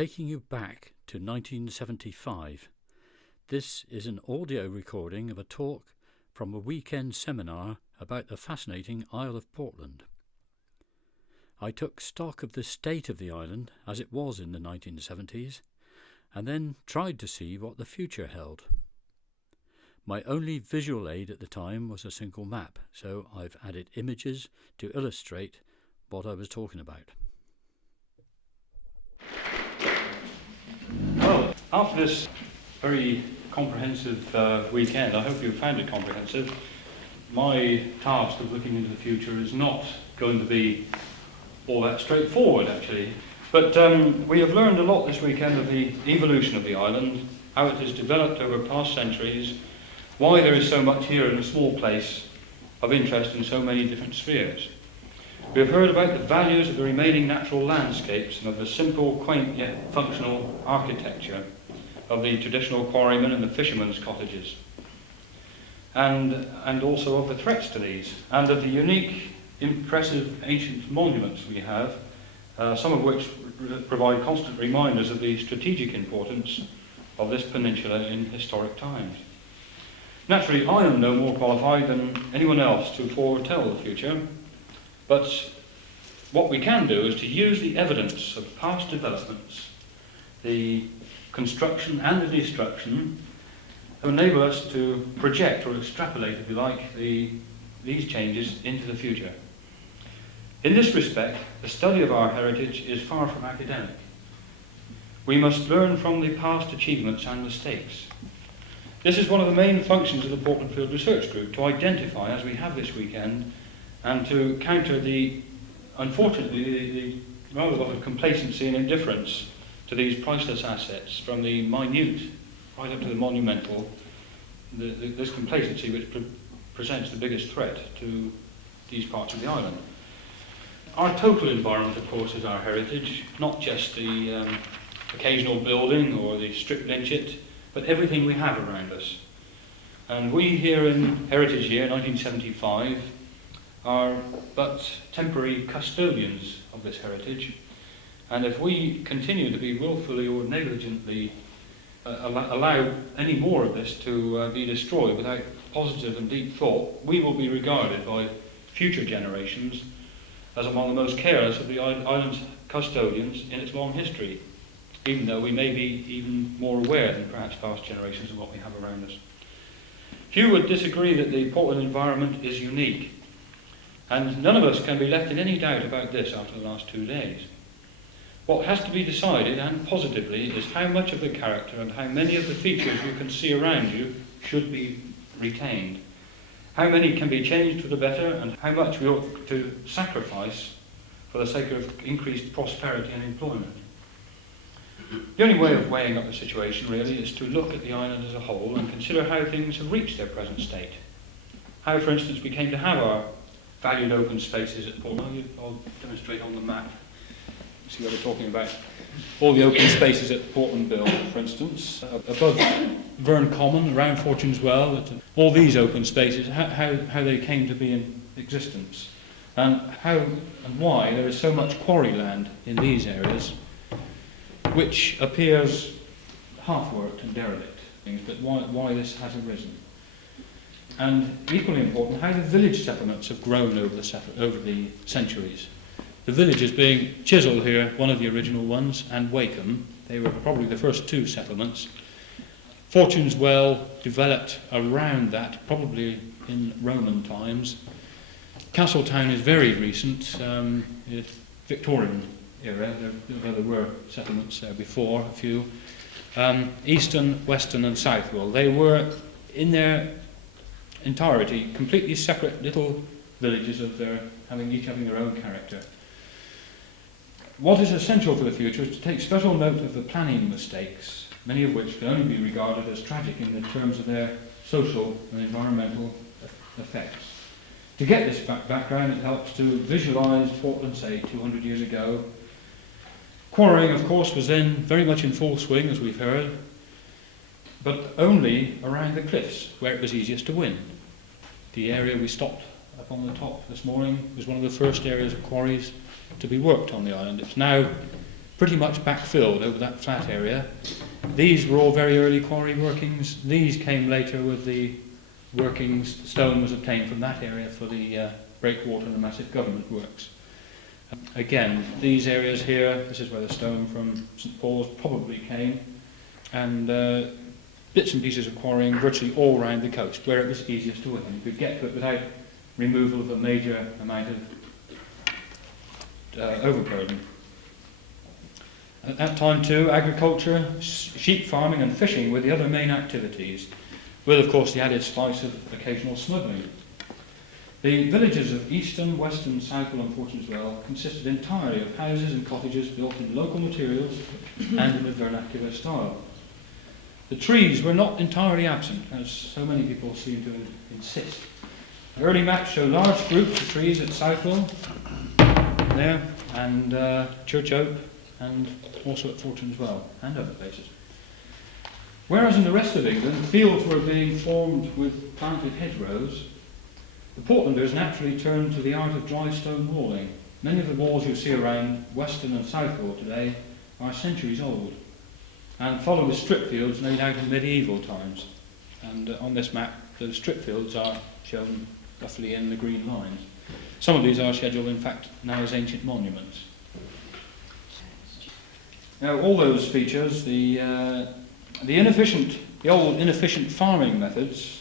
taking you back to 1975. This is an audio recording of a talk from a weekend seminar about the fascinating Isle of Portland. I took stock of the state of the island as it was in the 1970s, and then tried to see what the future held. My only visual aid at the time was a single map, so I've added images to illustrate what I was talking about. Well, after this very comprehensive weekend, I hope you found it comprehensive. My task of looking into the future is not going to be all that straightforward, actually. But we have learned a lot this weekend of the evolution of the island, how it has developed over past centuries, why there is so much here in a small place of interest in so many different spheres. We have heard about the values of the remaining natural landscapes and of the simple, quaint yet functional architecture of the traditional quarrymen and the fishermen's cottages, and also of the threats to these, and of the unique, impressive ancient monuments we have, some of which provide constant reminders of the strategic importance of this peninsula in historic times. Naturally, I am no more qualified than anyone else to foretell the future, but what we can do is to use the evidence of past developments, the construction and the destruction, to enable us to project or extrapolate, if you like, these changes into the future. In this respect, the study of our heritage is far from academic. We must learn from the past achievements and mistakes. This is one of the main functions of the Portland Field Research Group, to identify, as we have this weekend, and to counter unfortunately, the rather lot of complacency and indifference to these priceless assets, from the minute right up to the monumental, this complacency which presents the biggest threat to these parts of the island. Our total environment, of course, is our heritage, not just the occasional building or the strip lynchet, but everything we have around us. And we here in Heritage Year 1975 are but temporary custodians of this heritage, and if we continue to be willfully or negligently allow any more of this to be destroyed without positive and deep thought, we will be regarded by future generations as among the most careless of the island's custodians in its long history, even though we may be even more aware than perhaps past generations of what we have around us. Few would disagree that the Portland environment is unique, and none of us can be left in any doubt about this after the last 2 days. What has to be decided, and positively, is how much of the character and how many of the features you can see around you should be retained. How many can be changed for the better, and how much we ought to sacrifice for the sake of increased prosperity and employment. The only way of weighing up the situation, really, is to look at the island as a whole and consider how things have reached their present state. How, for instance, we came to have our valued open spaces at Portland. I'll demonstrate on the map. See what we're talking about. All the open spaces at Portland Bill, for instance, above Verne Common, around Fortune's Well, all these open spaces, how they came to be in existence, and how and why there is so much quarry land in these areas, which appears half-worked and derelict, but why this has arisen. And equally important, how the village settlements have grown over the centuries. The villages being Chisel here, one of the original ones, and Wakeham, they were probably the first 2 settlements. Fortune's Well developed around that, probably in Roman times. Castletown is very recent, it's Victorian era, there were settlements there before, a few. Easton, Weston and Southwell, they were in their entirety completely separate little villages of each having their own character. What is essential for the future is to take special note of the planning mistakes, many of which can only be regarded as tragic in the terms of their social and environmental effects. To get this background, it helps to visualise Portland, say, 200 years ago. Quarrying, of course, was then very much in full swing, as we've heard, but only around the cliffs, where it was easiest to win. The area we stopped up on the top this morning was one of the first areas of quarries to be worked on the island. It's now pretty much backfilled over that flat area. These were all very early quarry workings. These came later with the workings. Stone was obtained from that area for the breakwater and the massive government works. Again, these areas here, this is where the stone from St Paul's probably came, and bits and pieces of quarrying virtually all around the coast, where it was easiest to work. You could get to it without removal of a major amount of overburden. At that time too, agriculture, sheep farming and fishing were the other main activities, with of course the added spice of occasional smuggling. The villages of Easton, Weston, Southwell and Fortuneswell consisted entirely of houses and cottages built in local materials and in a vernacular style. The trees were not entirely absent, as so many people seem to insist. Early maps show large groups of trees at Southwell, there, and Church Oak, and also at Fortuneswell, and other places. Whereas in the rest of England, fields were being formed with planted hedgerows, the Portlanders naturally turned to the art of dry stone walling. Many of the walls you see around Weston and Southwell today are centuries old, and follow the strip fields laid out in medieval times. And on this map, those strip fields are shown roughly in the green lines. Some of these are scheduled, in fact, now as ancient monuments. Now, all those features, the old inefficient farming methods,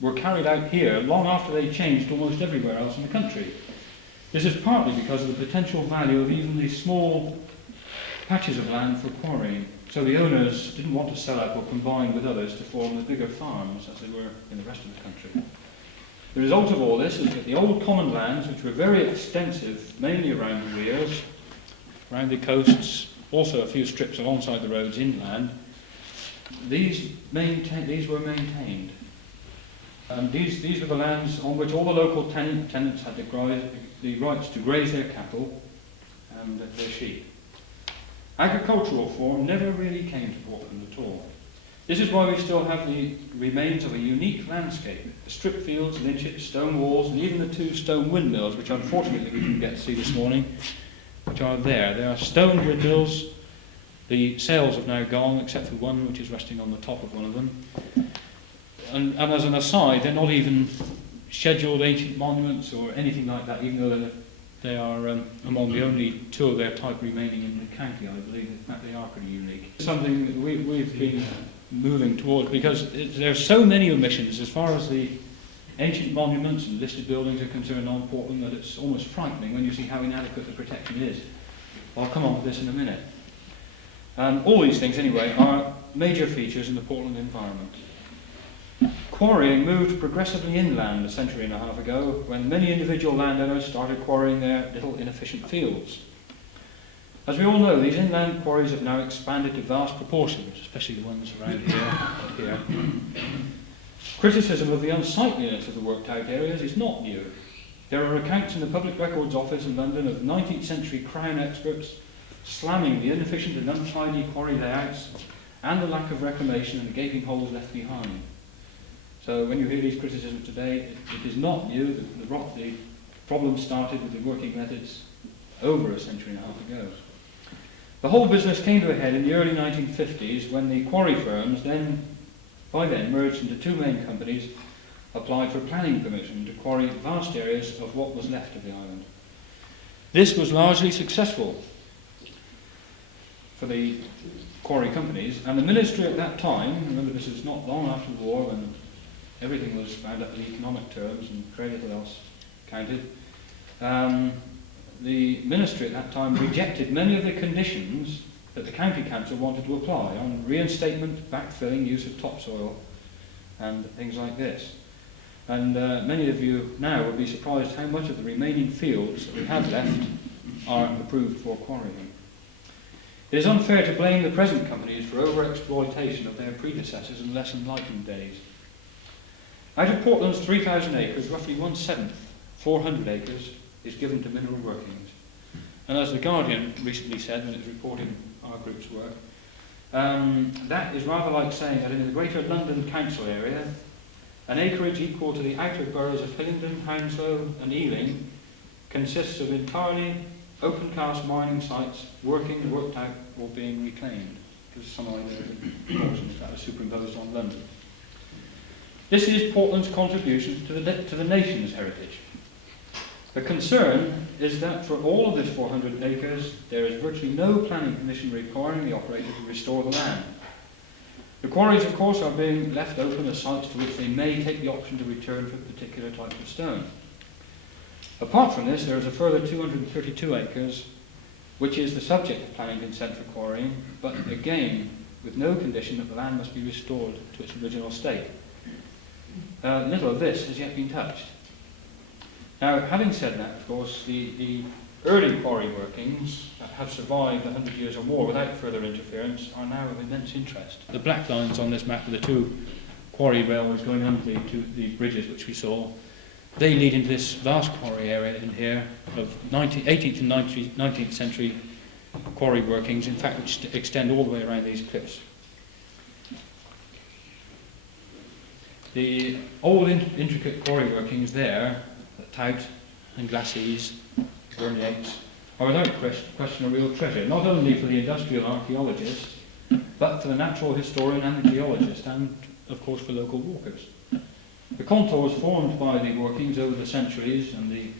were carried out here long after they changed almost everywhere else in the country. This is partly because of the potential value of even these small patches of land for quarrying. So the owners didn't want to sell up or combine with others to form the bigger farms as they were in the rest of the country. The result of all this is that the old common lands, which were very extensive, mainly around the weirs, around the coasts, also a few strips alongside the roads inland, these were maintained. These were the lands on which all the local tenants had the rights to graze their cattle and their sheep. Agricultural form never really came to Portland at all. This is why we still have the remains of a unique landscape, the strip fields, lynchets, stone walls, and even the 2 stone windmills, which unfortunately we didn't get to see this morning, which are there. They are stone windmills. The sails have now gone, except for one which is resting on the top of one of them. And as an aside, they're not even scheduled ancient monuments or anything like that, even though they are among the only 2 of their type remaining in the county, I believe. In fact, they are pretty unique. Something that we've been moving towards, because there are so many omissions as far as the ancient monuments and listed buildings are concerned on Portland, that it's almost frightening when you see how inadequate the protection is. I'll come on to this in a minute. All these things, anyway, are major features in the Portland environment. Quarrying moved progressively inland a century and a half ago, when many individual landowners started quarrying their little inefficient fields. As we all know, these inland quarries have now expanded to vast proportions, especially the ones around here. Criticism of the unsightliness of the worked out areas is not new. There are accounts in the Public Records Office in London of 19th century Crown experts slamming the inefficient and untidy quarry layouts and the lack of reclamation and the gaping holes left behind. So when you hear these criticisms today, it is not new. The problem started with the working methods over a century and a half ago. The whole business came to a head in the early 1950s when the quarry firms, by then merged into 2 main companies, applied for planning permission to quarry vast areas of what was left of the island. This was largely successful for the quarry companies, and the ministry at that time, remember this is not long after the war when everything was found up in economic terms and very little else counted, the ministry at that time rejected many of the conditions that the county council wanted to apply on reinstatement, backfilling, use of topsoil and things like this. And many of you now will be surprised how much of the remaining fields that we have left are approved for quarrying. It is unfair to blame the present companies for over-exploitation of their predecessors in less enlightened days. Out of Portland's 3,000 acres, roughly 1/7, 400 acres, is given to mineral workings. And as The Guardian recently said when it was reporting our group's work, that is rather like saying that in the Greater London Council area, an acreage equal to the outer boroughs of Hillingdon, Hounslow and Ealing consists of entirely open cast mining sites worked out or being reclaimed. Gives some idea of the proportions that was superimposed on London. This is Portland's contribution to the nation's heritage. The concern is that for all of this 400 acres, there is virtually no planning permission requiring the operator to restore the land. The quarries, of course, are being left open as sites to which they may take the option to return for a particular type of stone. Apart from this, there is a further 232 acres, which is the subject of planning consent for quarrying, but again, with no condition that the land must be restored to its original state. Little of this has yet been touched. Now, having said that, of course, the early quarry workings that have survived 100 years or more without further interference are now of immense interest. The black lines on this map are the two quarry railways going under the bridges which we saw. They lead into this vast quarry area in here of 18th and 19th century quarry workings, in fact, which extend all the way around these cliffs. The old intricate quarry workings there, at Tout and Glacis, Verne Iron Age, are without question a real treasure, not only for the industrial archaeologist, but for the natural historian and the geologist, and of course for local walkers. The contours formed by the workings over the centuries and the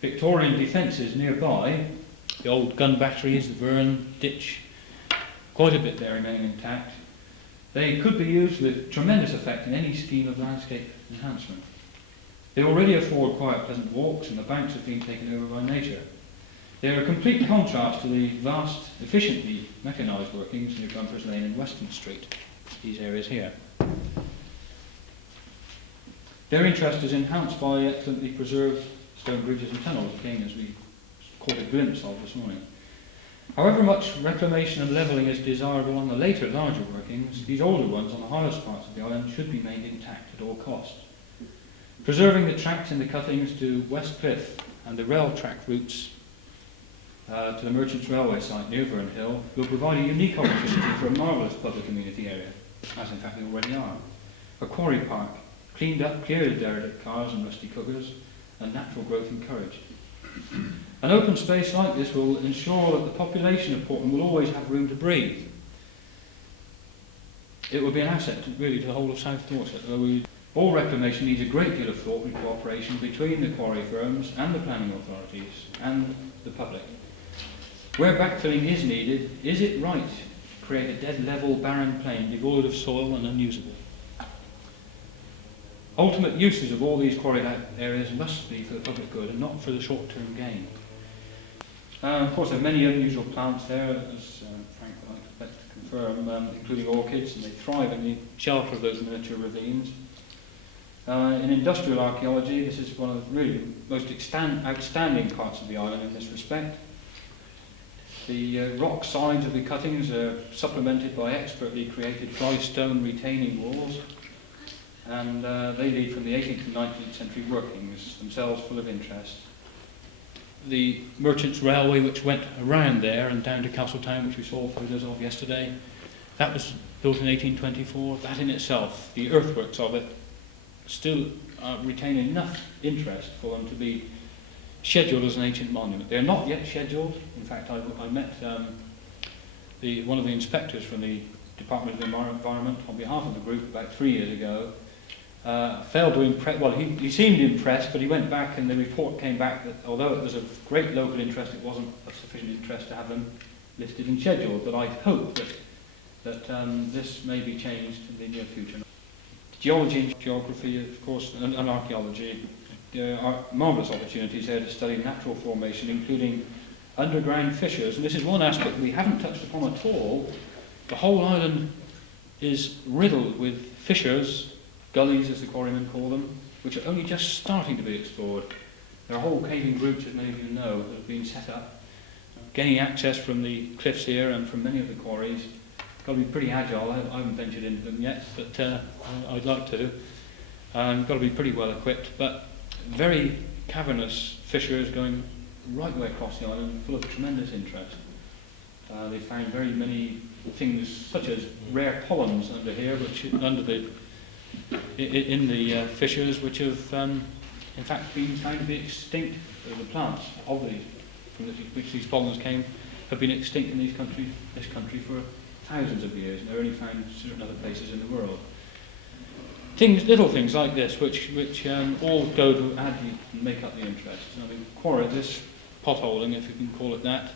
Victorian defences nearby, the old gun batteries, the Verne ditch, quite a bit there remaining intact, they could be used with tremendous effect in any scheme of landscape enhancement. They already afford quiet, pleasant walks, and the banks have been taken over by nature. They are a complete contrast to the vast, efficiently mechanised workings near Bumpers Lane and Weston Street, these areas here. Their interest is enhanced by excellently preserved stone bridges and tunnels, again, as we caught a glimpse of this morning. However much reclamation and levelling is desirable on the later, larger workings, these older ones on the highest parts of the island should be made intact at all costs. Preserving the tracks in the cuttings to West Cliff and the rail track routes to the Merchants Railway site near Verne Hill will provide a unique opportunity for a marvellous public community area, as in fact they already are. A quarry park, cleaned up, cleared of derelict cars and rusty cookers, and natural growth encouraged. An open space like this will ensure that the population of Portland will always have room to breathe. It will be an asset really to the whole of South Dorset. All reclamation needs a great deal of thought and cooperation between the quarry firms and the planning authorities and the public. Where backfilling is needed, is it right to create a dead level barren plain devoid of soil and unusable? Ultimate uses of all these quarried out areas must be for the public good and not for the short-term gain. Of course, there are many unusual plants there, as Frank would like to confirm, including orchids, and they thrive in the shelter of those miniature ravines. In industrial archaeology, this is one of really the most outstanding parts of the island in this respect. The rock sides of the cuttings are supplemented by expertly created dry stone retaining walls, and they lead from the 18th and 19th century workings, themselves full of interest. The Merchants Railway, which went around there and down to Castletown, which we saw photos of yesterday, that was built in 1824. That in itself, the earthworks of it, still retain enough interest for them to be scheduled as an ancient monument. They're not yet scheduled. In fact, I met one of the inspectors from the Department of the Environment on behalf of the group about 3 years ago. Failed to impress, well, he seemed impressed, but he went back and the report came back that although it was of great local interest, it wasn't of sufficient interest to have them listed and scheduled. But I hope that this may be changed in the near future. Geology and geography, of course, and archaeology, there are marvellous opportunities there to study natural formation, including underground fissures. And this is one aspect we haven't touched upon at all. The whole island is riddled with fissures, gullies as the quarrymen call them, which are only just starting to be explored. There are whole caving groups, as many of you know, that have been set up, gaining access from the cliffs here and from many of the quarries. Got to be pretty agile. I haven't ventured into them yet, but I'd like to. Got to be pretty well equipped, but very cavernous fissures going right the way across the island, full of tremendous interest. They found very many things such as rare pollens under here, which in the fissures, which have in fact been found to be extinct, the plants of the from which these pollens came have been extinct in this country for thousands of years, and they're only found in certain other places in the world. Little things like this, which all go to add and make up the interest. I mean, quarry, this potholing, if you can call it that,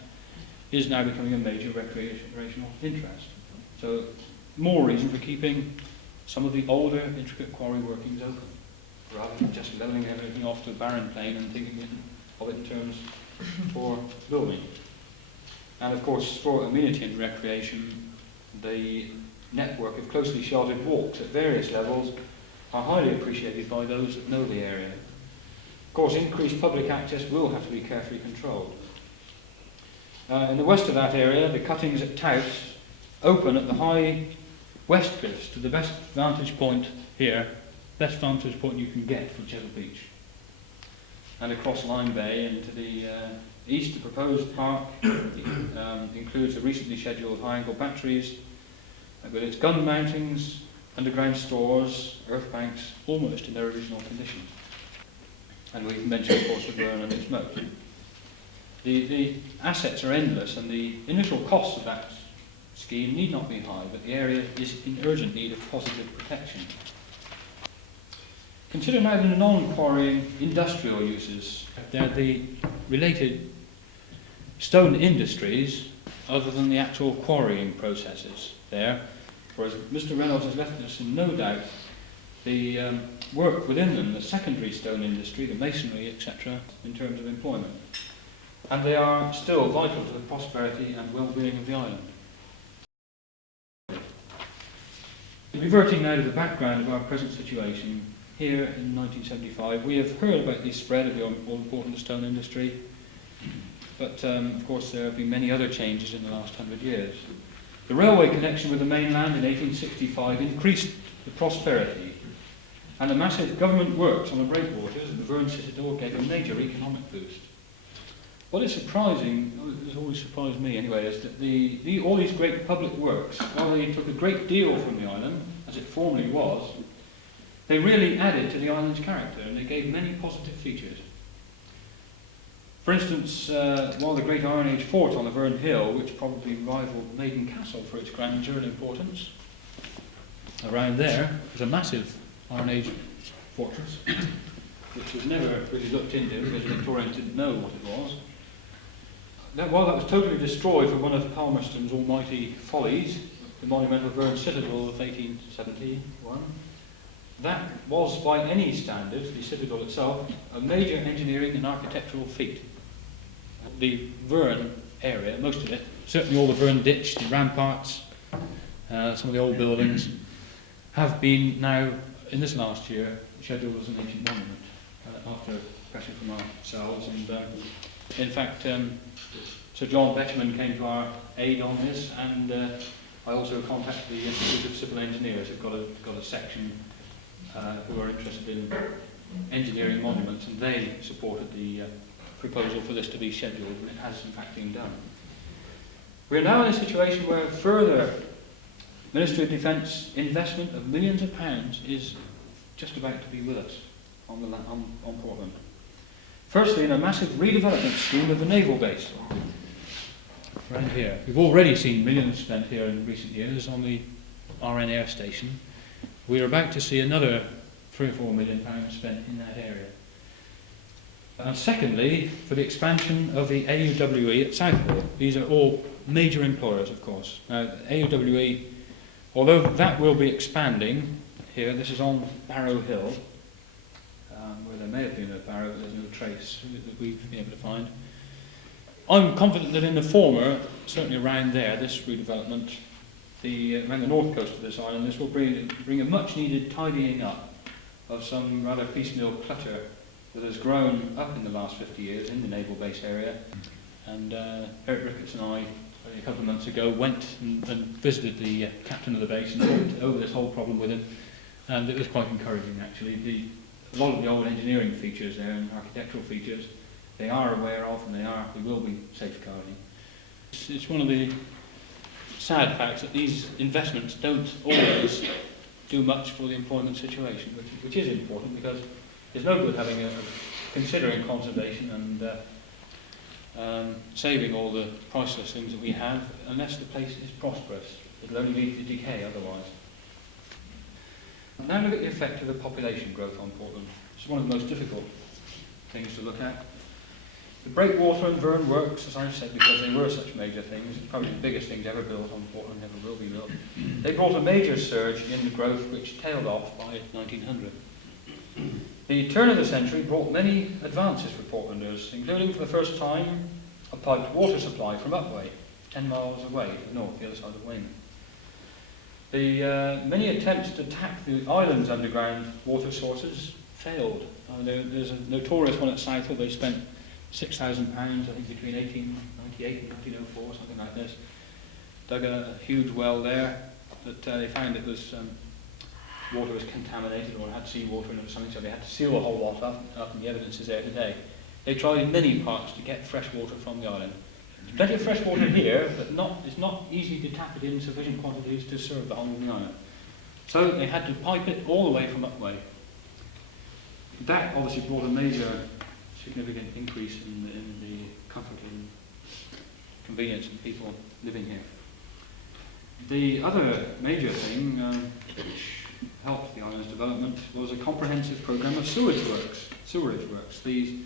is now becoming a major recreational interest. So, more reason for keeping some of the older, intricate quarry workings open, rather than just levelling everything off to a barren plain and thinking of it in terms for building. And of course, for amenity and recreation, the network of closely sheltered walks at various levels are highly appreciated by those that know the area. Of course, increased public access will have to be carefully controlled. In the west of that area, the cuttings at Tout open at the high west cliffs to the best vantage point here, best vantage point you can get from Cheddar Beach. And across Lyme Bay and to the east, the proposed park includes the recently scheduled high-angle batteries with its gun mountings, underground stores, earth banks, almost in their original condition. And we've mentioned, of course, the Verne and its moat. The assets are endless, and the initial cost of that scheme need not be high, but the area is in urgent need of positive protection. Consider now the non-quarrying industrial uses. They're the related stone industries other than the actual quarrying processes there. Whereas Mr. Reynolds has left us in no doubt the work within them, the secondary stone industry, the masonry, etc., in terms of employment. And they are still vital to the prosperity and well-being of the island. Reverting now to the background of our present situation, here in 1975, we have heard about the spread of the all-important stone industry, but of course there have been many other changes in the last 100 years. The railway connection with the mainland in 1865 increased the prosperity, and the massive government works on the breakwaters at the Verne Citadel gave a major economic boost. What is surprising, has always surprised me anyway, is that all these great public works, while they took a great deal from the island, as it formerly was, they really added to the island's character, and they gave many positive features. For instance, while the Great Iron Age fort on the Verne Hill, which probably rivaled Maiden Castle for its grandeur and importance, around there was a massive Iron Age fortress, which was never really looked into because the Victorians didn't know what it was. While that was totally destroyed for one of Palmerston's almighty follies, the monumental Verne Citadel of 1871, that was, by any standard, the citadel itself, a major engineering and architectural feat. The Verne area, most of it, certainly all the Verne ditch, the ramparts, some of the old buildings, have been now, in this last year, scheduled as an ancient monument after pressure from ourselves. And in fact, Sir John Betjeman came to our aid on this, and I also contacted the Institute of Civil Engineers, who've got a section who are interested in engineering monuments, and they supported the proposal for this to be scheduled, and it has in fact been done. We are now in a situation where further Ministry of Defence investment of millions of pounds is just about to be with us on Portland. Firstly, in a massive redevelopment scheme of the Naval base, right here. We've already seen millions spent here in recent years on the RN Air Station. We are about to see another £3 or £4 million spent in that area. And secondly, for the expansion of the AUWE at Southwell. These are all major employers, of course. Now, AUWE, although that will be expanding here, this is on Barrow Hill, where there may have been a barrow, but there's no trace that we've been able to find. I'm confident that in the former, certainly around there, this redevelopment, around the north coast of this island, this will bring a much-needed tidying up of some rather piecemeal clutter that has grown up in the last 50 years in the naval base area. And Eric Ricketts and I, a couple of months ago, went and visited the captain of the base and talked over this whole problem with him, and it was quite encouraging actually. A lot of the old engineering features there and architectural features, they are aware of, and we will be safeguarding. It's one of the sad facts that these investments don't always do much for the employment situation, which is important, because there's no good considering conservation and saving all the priceless things that we have, unless the place is prosperous. It'll only lead to decay otherwise. Now look at the effect of the population growth on Portland. It's one of the most difficult things to look at. The breakwater and Verne works, as I've said, because they were such major things, probably the biggest things ever built on Portland, never will be built. They brought a major surge in the growth which tailed off by 1900. The turn of the century brought many advances for Portlanders, including for the first time a piped water supply from Upway, 10 miles away to the north, the other side of Weymouth. The many attempts to tap the island's underground water sources failed. There's a notorious one at Southwell. They spent £6,000, I think, between 1898 and 1904, something like this. Dug a huge well there, but they found it was water was contaminated or had seawater in it or something, so they had to seal the whole lot up, and the evidence is there today. They tried in many parts to get fresh water from the island. There's plenty of fresh water here, but it's not easy to tap it in sufficient quantities to serve the whole of the island. So they had to pipe it all the way from Upway. That obviously brought a major, significant increase in the comfort and convenience of people living here. The other major thing which helped the island's development was a comprehensive programme of sewerage works. The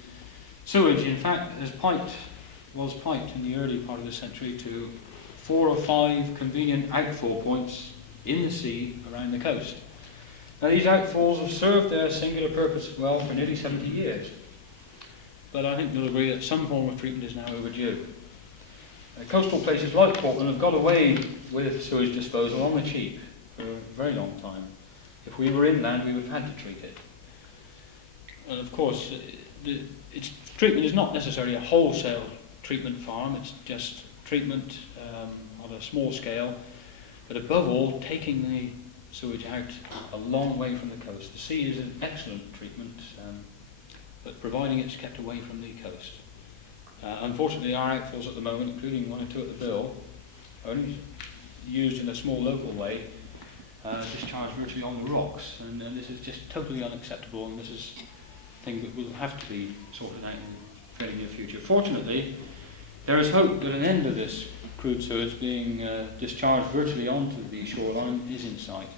sewage, in fact, was piped in the early part of the century to 4 or 5 convenient outfall points in the sea around the coast. Now, these outfalls have served their singular purpose well for nearly 70 years, but I think you'll agree that some form of treatment is now overdue. Coastal places like Portland have got away with sewage disposal on the cheap for a very long time. If we were inland, we would have had to treat it. And of course, its treatment is not necessarily a wholesale treatment farm, it's just treatment on a small scale, but above all, taking the sewage out a long way from the coast. The sea is an excellent treatment, but providing it's kept away from the coast. Unfortunately, our outfalls at the moment, including 1 or 2 at the Bill, are only used in a small local way, discharged virtually on the rocks, and this is just totally unacceptable, and this is a thing that will have to be sorted out in the very near future. Fortunately, there is hope that an end of this crude sewage being discharged virtually onto the shoreline is in sight.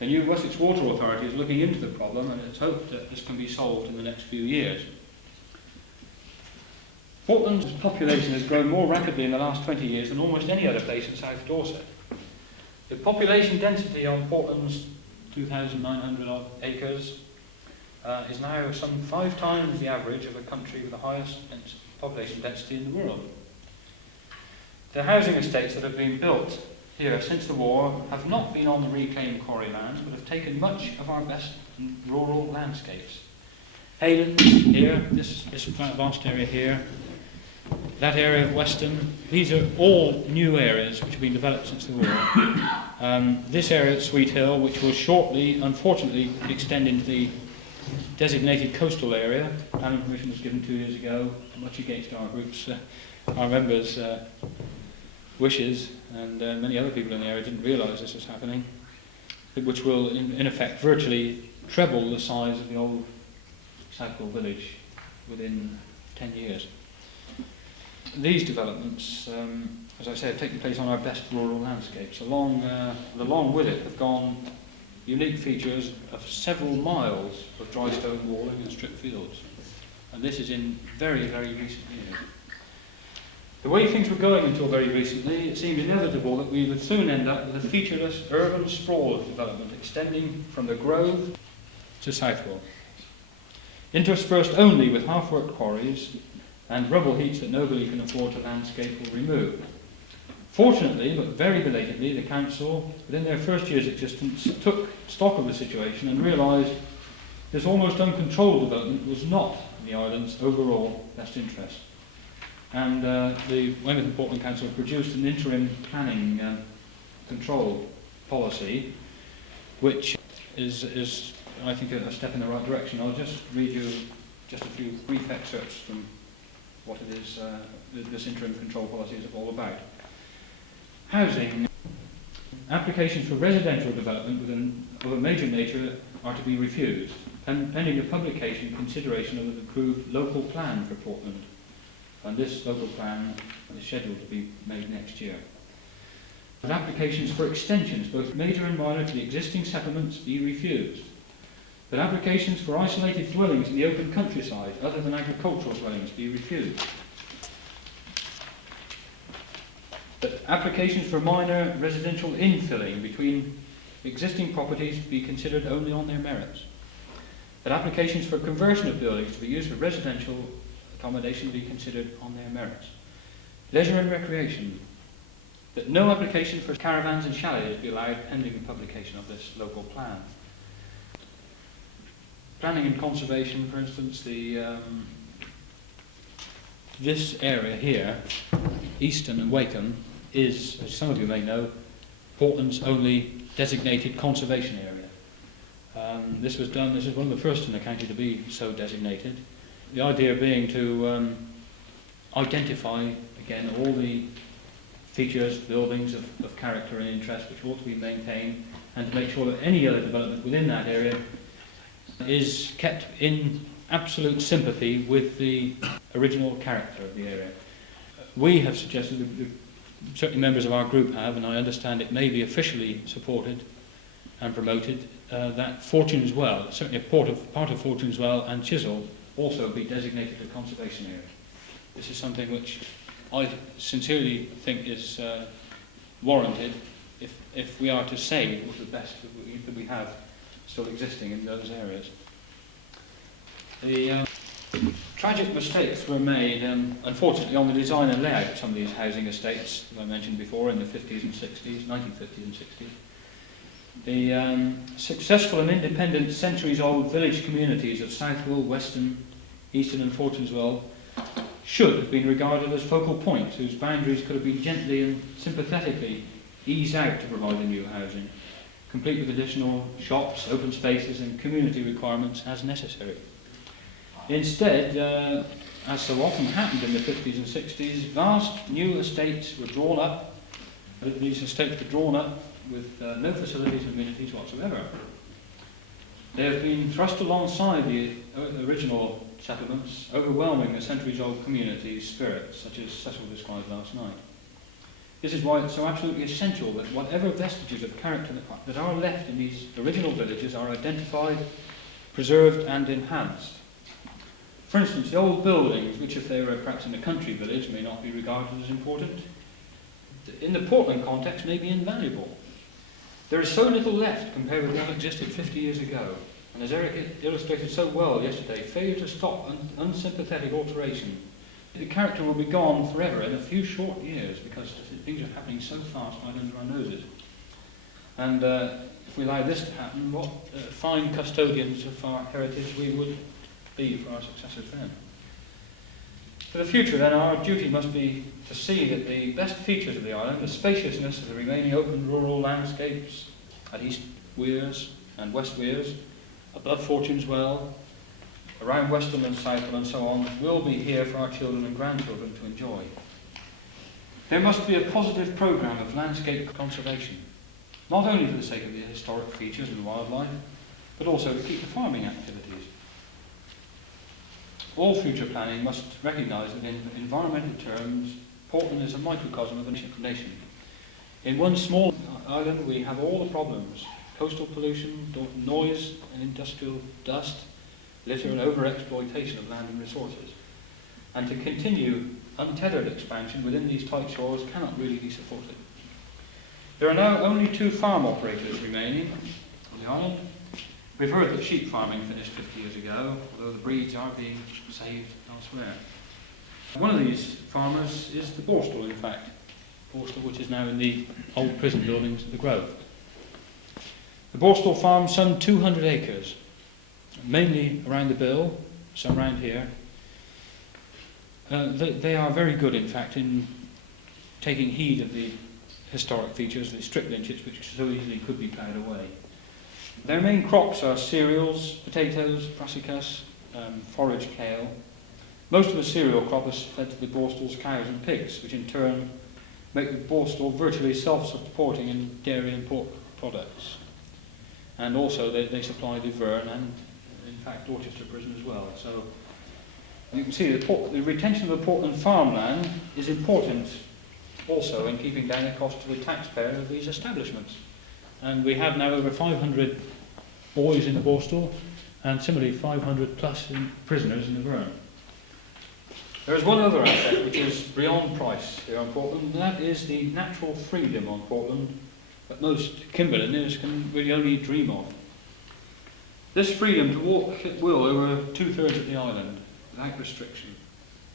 The new Wessex Water Authority is looking into the problem, and it's hoped that this can be solved in the next few years. Portland's population has grown more rapidly in the last 20 years than almost any other place in South Dorset. The population density on Portland's 2,900 odd acres is now some 5 times the average of a country with the highest population density in the world. The housing estates that have been built here since the war have not been on the reclaimed quarry lands, but have taken much of our best rural landscapes. Haylands here, this vast area here, that area of Weston, these are all new areas which have been developed since the war. This area at Sweet Hill, which will shortly, unfortunately, extend into the designated coastal area. Planning permission was given 2 years ago, much against our group's, our members' wishes, and many other people in the area didn't realise this was happening, which will, in effect, virtually treble the size of the old Southwell village within 10 years. These developments, as I say, have taken place on our best rural landscapes. Along with it have gone unique features of several miles of dry stone walling and strip fields. And this is in very, very recent years. The way things were going until very recently, it seemed inevitable that we would soon end up with a featureless urban sprawl of development extending from the Grove to Southwell, interspersed only with half-worked quarries and rubble heaps that nobody can afford to landscape or remove. Fortunately, but very belatedly, the council, within their first year's existence, took stock of the situation and realised this almost uncontrolled development was not in the island's overall best interest. And the Weymouth and Portland Council produced an interim planning control policy, which is, I think, a step in the right direction. I'll just read you just a few brief excerpts from what it is this interim control policy is all about. Housing. Applications for residential development of a major nature are to be refused, pending the publication and consideration of an approved local plan for Portland. and this local plan is scheduled to be made next year. That applications for extensions, both major and minor, to the existing settlements be refused. That applications for isolated dwellings in the open countryside, other than agricultural dwellings, be refused. That applications for minor residential infilling between existing properties be considered only on their merits. That applications for conversion of buildings to be used for residential accommodation be considered on their merits. Leisure and recreation. That no application for caravans and chalets be allowed pending the publication of this local plan. Planning and conservation, for instance, this area here, Easton and Wakeham, is, as some of you may know, Portland's only designated conservation area. This is one of the first in the county to be so designated. The idea being to identify, again, all the features, buildings of character and interest which ought to be maintained, and to make sure that any other development within that area is kept in absolute sympathy with the original character of the area. We have suggested, certainly members of our group have, and I understand it may be officially supported and promoted, that Fortune's Well, certainly part of Fortune's Well and Chisel, also be designated a conservation area. This is something which I sincerely think is warranted if we are to save the best that we have still existing in those areas. The tragic mistakes were made, unfortunately, on the design and layout of some of these housing estates, as I mentioned before, in the 50s and 60s, 1950s and 60s. The successful and independent centuries-old village communities of Southwell, Weston, Easton and Fortune's Well should have been regarded as focal points whose boundaries could have been gently and sympathetically eased out to provide the new housing, complete with additional shops, open spaces and community requirements as necessary. Instead, as so often happened in the 50s and 60s, vast new estates were drawn up. These estates were drawn up with no facilities and amenities whatsoever. They have been thrust alongside the original settlements, overwhelming the centuries-old community's spirit, such as Cecil described last night. This is why it's so absolutely essential that whatever vestiges of character that are left in these original villages are identified, preserved and enhanced. For instance, the old buildings, which if they were perhaps in a country village may not be regarded as important, in the Portland context may be invaluable. There is so little left compared with what existed 50 years ago, and as Eric illustrated so well yesterday, failure to stop unsympathetic alteration, the character will be gone forever in a few short years because things are happening so fast right under our noses. And if we allow this to happen, what fine custodians of our heritage we would be for our successors then. For the future then, our duty must be to see that the best features of the island, the spaciousness of the remaining open rural landscapes at East Weirs and West Weirs, above Fortune's Well, around Weston and Southwell and so on, will be here for our children and grandchildren to enjoy. There must be a positive programme of landscape conservation, not only for the sake of the historic features and wildlife, but also to keep the farming activities. All future planning must recognise that in environmental terms, Portland is a microcosm of a nation. In one small island we have all the problems: coastal pollution, noise and industrial dust, litter and over-exploitation of land and resources. And to continue untethered expansion within these tight shores cannot really be supported. There are now only 2 farm operators remaining on the island. We've heard that sheep farming finished 50 years ago, although the breeds are being saved elsewhere. One of these farmers is the Borstal, in fact. Borstal, which is now in the old prison buildings of the Grove. The Borstal farms some 200 acres, mainly around the Bill, some around here. They are very good, in fact, in taking heed of the historic features, the strip lynchets, which so easily could be ploughed away. Their main crops are cereals, potatoes, brassicas, forage kale. Most of the cereal crop is fed to the Borstal's cows and pigs, which in turn make the Borstal virtually self-supporting in dairy and pork products. And also they supply the Verne and, in fact, Dorchester prison as well. So You can see the retention of the Portland farmland is important also in keeping down the cost to the taxpayer of these establishments. And we have now over 500 boys in the Borstal, and similarly 500 plus prisoners in the Verne. There is one other aspect which is beyond price here on Portland, and that is the natural freedom on Portland that most Kimberliners can really only dream of. This freedom to walk at will over 2/3 of the island without restriction.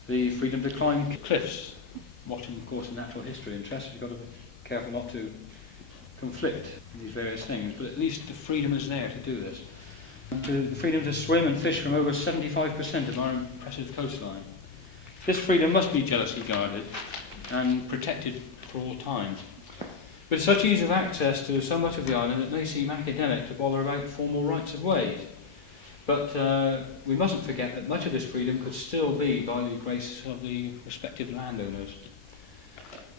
The freedom to climb cliffs. Watching, of course, the natural history interest, you've got to be careful not to conflict these various things, but at least the freedom is there to do this. The freedom to swim and fish from over 75% of our impressive coastline. This freedom must be jealously guarded and protected for all time. With such ease of access to so much of the island, it may seem academic to bother about formal rights of way. But we mustn't forget that much of this freedom could still be by the grace of the respective landowners.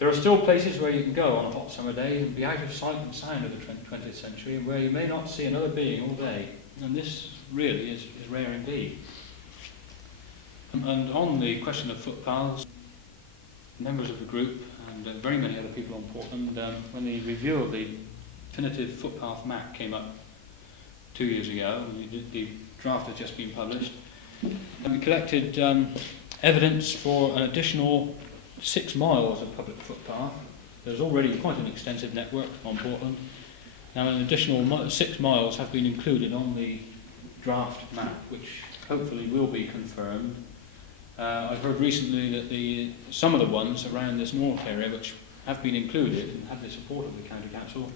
There are still places where you can go on a hot summer day and be out of sight and sound of the 20th century, and where you may not see another being all day. And this really is rare indeed. And on the question of footpaths, members of the group and very many other people on Portland, when the review of the definitive footpath map came up 2 years ago, and the draft had just been published, and we collected evidence for an additional 6 miles of public footpath. There's already quite an extensive network on Portland. Now an additional 6 miles have been included on the draft map, which hopefully will be confirmed. I've heard recently that some of the ones around this north area which have been included and have the support of the County Council,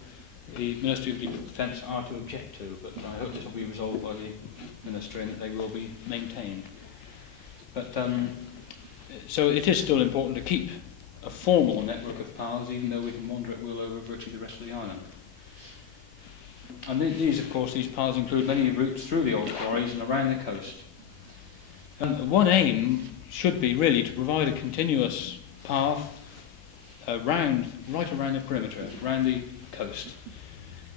the Ministry of Defence are to object to, but I hope this will be resolved by the Ministry and that they will be maintained. But so it is still important to keep a formal network of paths, even though we can wander at will over virtually the rest of the island. And these paths include many routes through the old quarries and around the coast. And one aim should be really to provide a continuous path right around the perimeter, around the coast.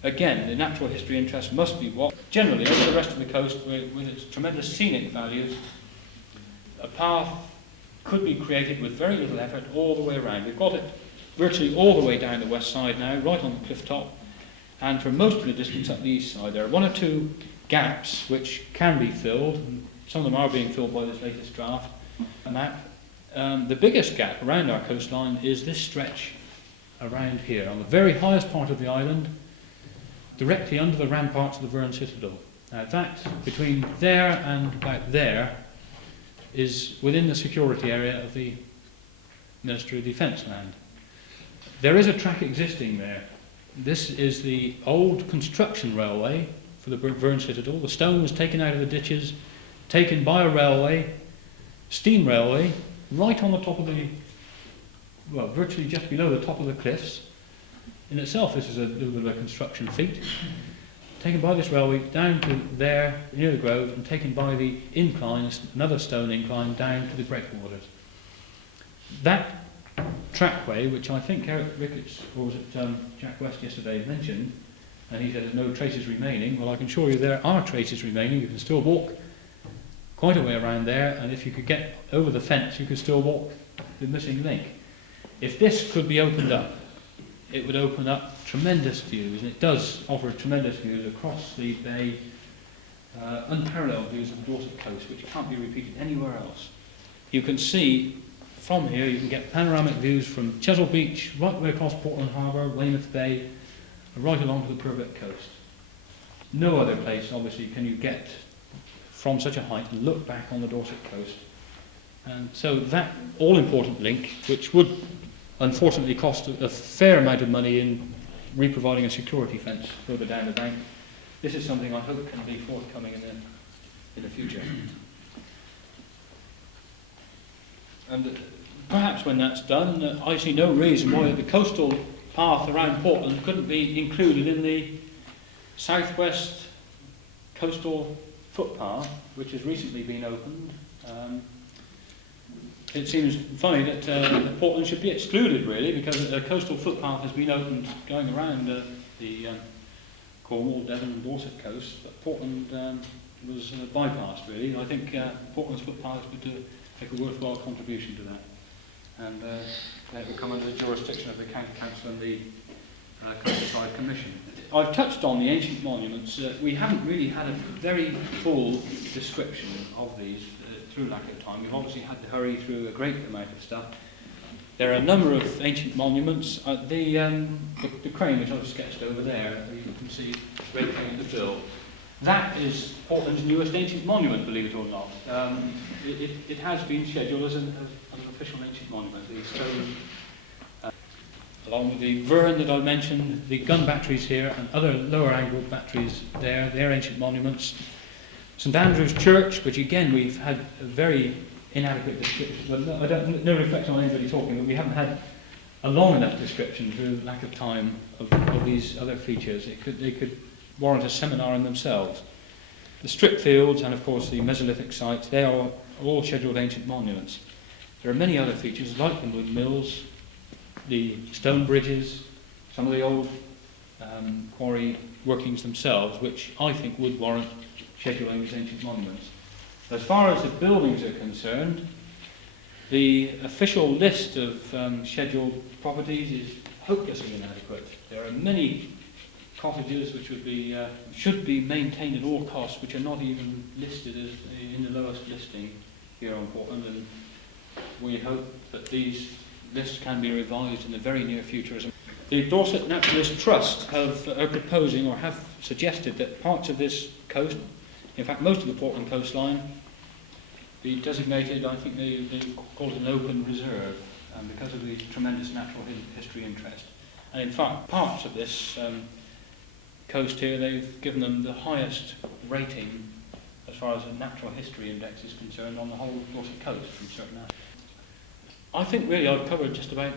Again, the natural history interest must be what generally over the rest of the coast, with its tremendous scenic values, a path could be created with very little effort all the way around. We've got it virtually all the way down the west side now, right on the cliff top, and for most of the distance up the east side. There are 1 or 2 gaps which can be filled, and some of them are being filled by this latest draft map. The biggest gap around our coastline is this stretch around here, on the very highest part of the island, directly under the ramparts of the Verne Citadel. Now that, between there and about there, is within the security area of the Ministry of Defence land. There is a track existing there. This is the old construction railway for the Verne Citadel. The stone was taken out of the ditches, taken by a railway, steam railway, right on the top of virtually just below the top of the cliffs. In itself, this is a little bit of a construction feat. Taken by this railway down to there, near the grove, and taken by the incline, another stone incline, down to the breakwaters. That trackway, which I think Eric Ricketts, or was it Jack West yesterday, mentioned, and he said there's no traces remaining. Well, I can assure you there are traces remaining. You can still walk quite a way around there, and if you could get over the fence, you could still walk the missing link. If this could be opened up, it would open up tremendous views, and it does offer tremendous views across the bay, unparalleled views of the Dorset coast, which can't be repeated anywhere else. You can see from here, you can get panoramic views from Chesil Beach, right way across Portland Harbour, Weymouth Bay, right along to the Purbeck coast. No other place, obviously, can you get from such a height and look back on the Dorset coast. And so that all-important link, which would unfortunately cost a fair amount of money in re-providing a security fence further down the bank, this is something I hope can be forthcoming in the future. And perhaps when that's done, I see no reason why the coastal path around Portland couldn't be included in the southwest coastal footpath, which has recently been opened. It seems funny that Portland should be excluded, really, because a coastal footpath has been opened going around the Cornwall, Devon and Dorset coast, but Portland was bypassed really. I think Portland's Footpaths would make a worthwhile contribution to that, and it would come under the jurisdiction of the County Council and the Countryside Commission. I've touched on the ancient monuments. We haven't really had a very full description of these through lack of time. We've obviously had to hurry through a great amount of stuff. There are a number of ancient monuments. The crane which I've sketched over there, you can see red paint the fill. That is Portland's newest ancient monument, believe it or not. It has been scheduled as an official ancient monument. The stone, along with the Verne that I mentioned, the gun batteries here and other lower angled batteries there, they're ancient monuments. St Andrew's Church, which again we've had a very inadequate description, but no reflection on anybody talking, but we haven't had a long enough description through lack of time of these other features. They could warrant a seminar in themselves. The strip fields and of course the Mesolithic sites, they are all scheduled ancient monuments. There are many other features like the windmills, the stone bridges, some of the old quarry workings themselves, which I think would warrant scheduling as ancient monuments. As far as the buildings are concerned, the official list of scheduled properties is hopelessly inadequate. There are many cottages which should be maintained at all costs, which are not even listed as in the lowest listing here on Portland, and we hope that these lists can be revised in the very near future. The Dorset Naturalist Trust are proposing or have suggested that parts of this coast, in fact most of the Portland coastline, be designated, I think they call it an open reserve, because of the tremendous natural history interest. And in fact, parts of this coast here, they've given them the highest rating as far as the natural history index is concerned on the whole Dorset coast from certain aspects. I think really I've covered just about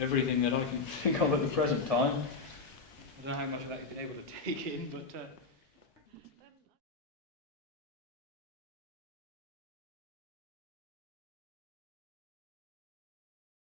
everything that I can think of at the present time. I don't know how much of that you've been able to take in, but